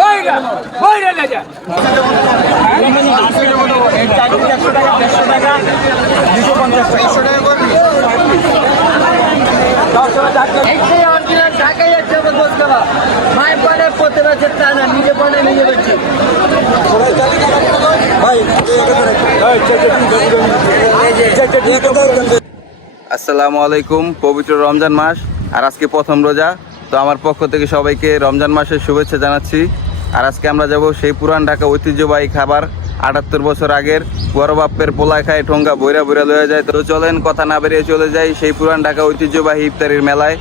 বইরা বইরা লেজা আসসালামু আলাইকুম। পবিত্র রমজান মাস আর আজকে প্রথম রোজা, তো আমার পক্ষ থেকে সবাইকে রমজান মাসের শুভেচ্ছা জানাচ্ছি। আর আজকে আমরা যাব সেই পুরান ঢাকা ঐতিহ্যবাহী খাবার 78 বছর আগের বড় বাপ্পের পোলা খায় ঠোঙ্গা বইরা বইরা লয়ে যায়। তো চলেন কথা না বেরিয়ে চলে যাই সেই পুরান ঢাকা ঐতিহ্যবাহী ইফতারির মেলায়।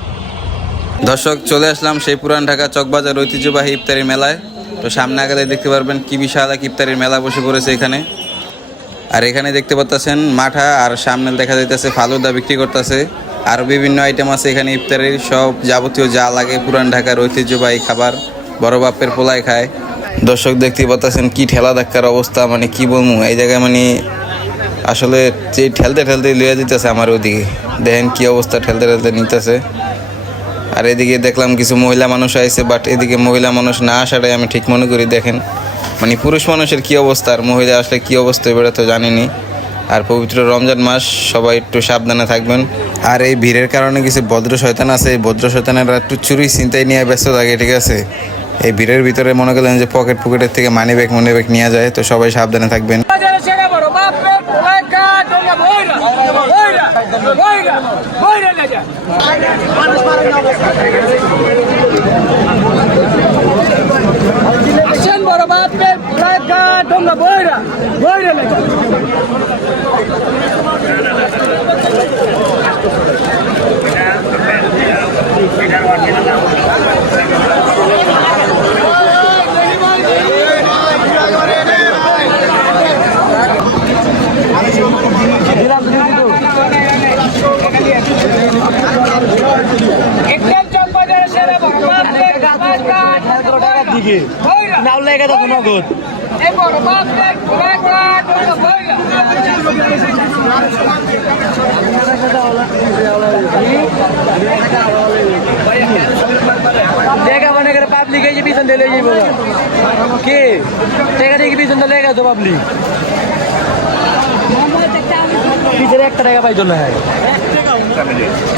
দর্শক, চলে আসলাম সেই পুরান ঢাকা চকবাজার ঐতিহ্যবাহী ইফতারির মেলায়। তো সামনে আগালে দেখতে পারবেন কি বিশাল এক ইফতারির মেলা বসে পড়েছে এখানে। আর এখানে দেখতে পাচ্ছেন মাঠা, আর সামনে দেখা যাইতেছে ফালুদা বিক্রি করতেছে, আর বিভিন্ন আইটেম আছে এখানে ইফতারের। সব যাবতীয় যা লাগে পুরান ঢাকার ঐতিহ্যবাহী খাবার বড় বাপ্পের পোলায় খায়। দর্শক দেখতে পাচ্ছেন কি ঠেলা ধাক্কার অবস্থা, মানে কি বলবো এই জায়গায়, মানে আসলে যে ঠেলতে ঠেলতে লিয়ে দিতেছে আমার ওদিকে, দেখেন কি অবস্থা, ঠেলতে ঠেলতে নিতেছে। আর এদিকে দেখলাম কিছু মহিলা মানুষ আইছে, বাট এদিকে মহিলা মানুষ না আসাটাই আমি ঠিক মনে করি। দেখেন মানে পুরুষ মানুষের কি অবস্থা আর মহিলা আসলে কি অবস্থা এবারে তো জানিনি। আর পবিত্র রমজান মাস, সবাই একটু সাবধানে থাকবেন। আর এই ভিড়ের কারণে কিছু ভদ্র শয়তান আছে, এই ভদ্র শয়তানেরা একটু চুরি চিন্তায় নিয়ে ব্যস্ত থাকে, ঠিক আছে। এই ভিড়ের ভিতরে মনে করলেন যে পকেটের থেকে মানি ব্যাগ নিয়ে যায়, তো সবাই সাবধানে থাকবেন। দেখা মানে পাবলিক এই যে পিছন দিয়ে লয়ে যাইব কে টাকা দিয়ে পিছন দিয়ে লেগে তো পাবলিক পিছের 1 টাকা পাইতো না,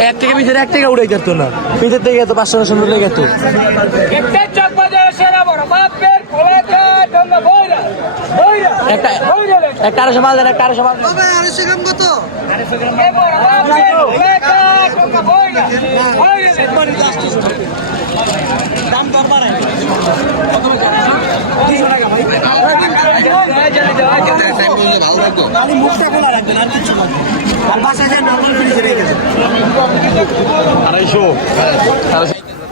এক থেকে পিছের 1 টাকা উড়াই যেত না, পিছের থেকে তো 500 টাকা লেগে যেত। একটা 250 মাল দেন, একটা 250 মাল দেন। 250 গ্রাম কত? দাম দরবারে মুখটা খোলা রাখবেন আর কিছু না। 250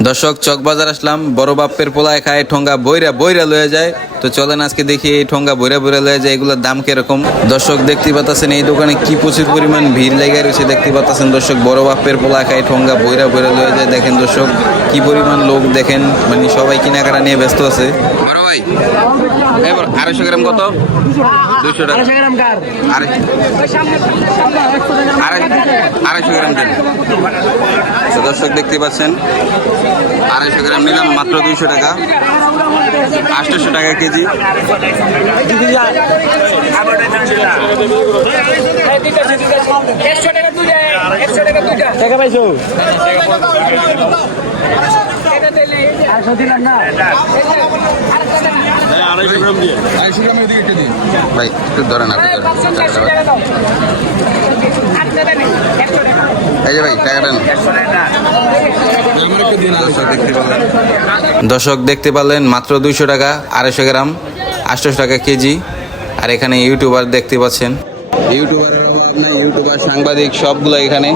দর্শক, চকবাজার আসলাম, বড় বাপ্পের পোলায় খায় ঠোঙ্গা বইরা বইরা লয়ে যায়। তো চলেন আজকে দেখি এই ঠোঙ্গা বইরা বইরা লয়ে যায় এগুলোর দাম কিরকম। দর্শক দেখতে পাচ্ছেন এই দোকানে কি প্রচুর পরিমাণ ভিড় লেগে রয়েছে, দেখতে পাচ্ছেন দর্শক। বড় বাপ্পের পোলা খায় ঠোঙ্গা বইরা বইরা লয়ে যায়, দেখেন দর্শক কি পরিমাণ লোক, দেখেন মানে সবাই কেনাকাটা নিয়ে ব্যস্ত আছে। বড় ভাই এবার 250 গ্রাম কত? 200 টাকা। 250 গ্রাম কার? 250 গ্রাম দেন। তো দর্শক দেখতে পাচ্ছেন 250 গ্রাম নিলাম মাত্র 200 টাকা, 800 টাকা কেজি। টাকা পাইছো? ভাই একটু ধরেন, এই যে ভাই টাকাটা দর্শক দেখতে পারলেন মাত্র 200 টাকা, 250 গ্রাম, 800 টাকা কেজি। আর এখানে ইউটিউবার দেখতে পাচ্ছেন, ইউটিউবার সাংবাদিক সবগুলো এখানে।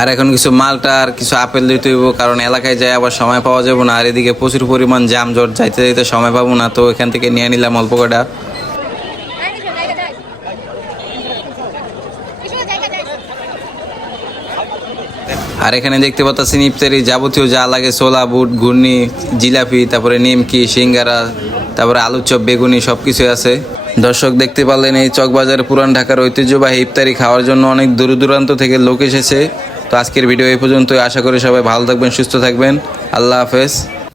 আর এখন কিছু মালটা আর কিছু আপেল দিতে হইব, কারণ এলাকায় যায় আবার সময় পাওয়া যাবে না। আর এদিকে প্রচুর পরিমাণ যানজট, যাইতে যাইতে সময় পাবো না, তো এখান থেকে নিয়ে নিলাম অল্প কটা। আর এখানে দেখতে পাচ্ছেন ইফতারি যাবতীয় যা লাগে, ছোলা বুট, ঘুর্নি, জিলাপি, তারপরে নিমকি, সিঙ্গারা, তারপরে আলুর চপ, বেগুনি সব কিছুই আছে। দর্শক দেখতে পারলেন এই চকবাজারে পুরান ঢাকার ঐতিহ্যবাহী ইফতারি খাওয়ার জন্য অনেক দূর দূরান্ত থেকে লোক এসেছে। তো আজকের ভিডিও এই পর্যন্তই। আশা করি সবাই ভালো থাকবেন, সুস্থ থাকবেন। আল্লাহ হাফেজ।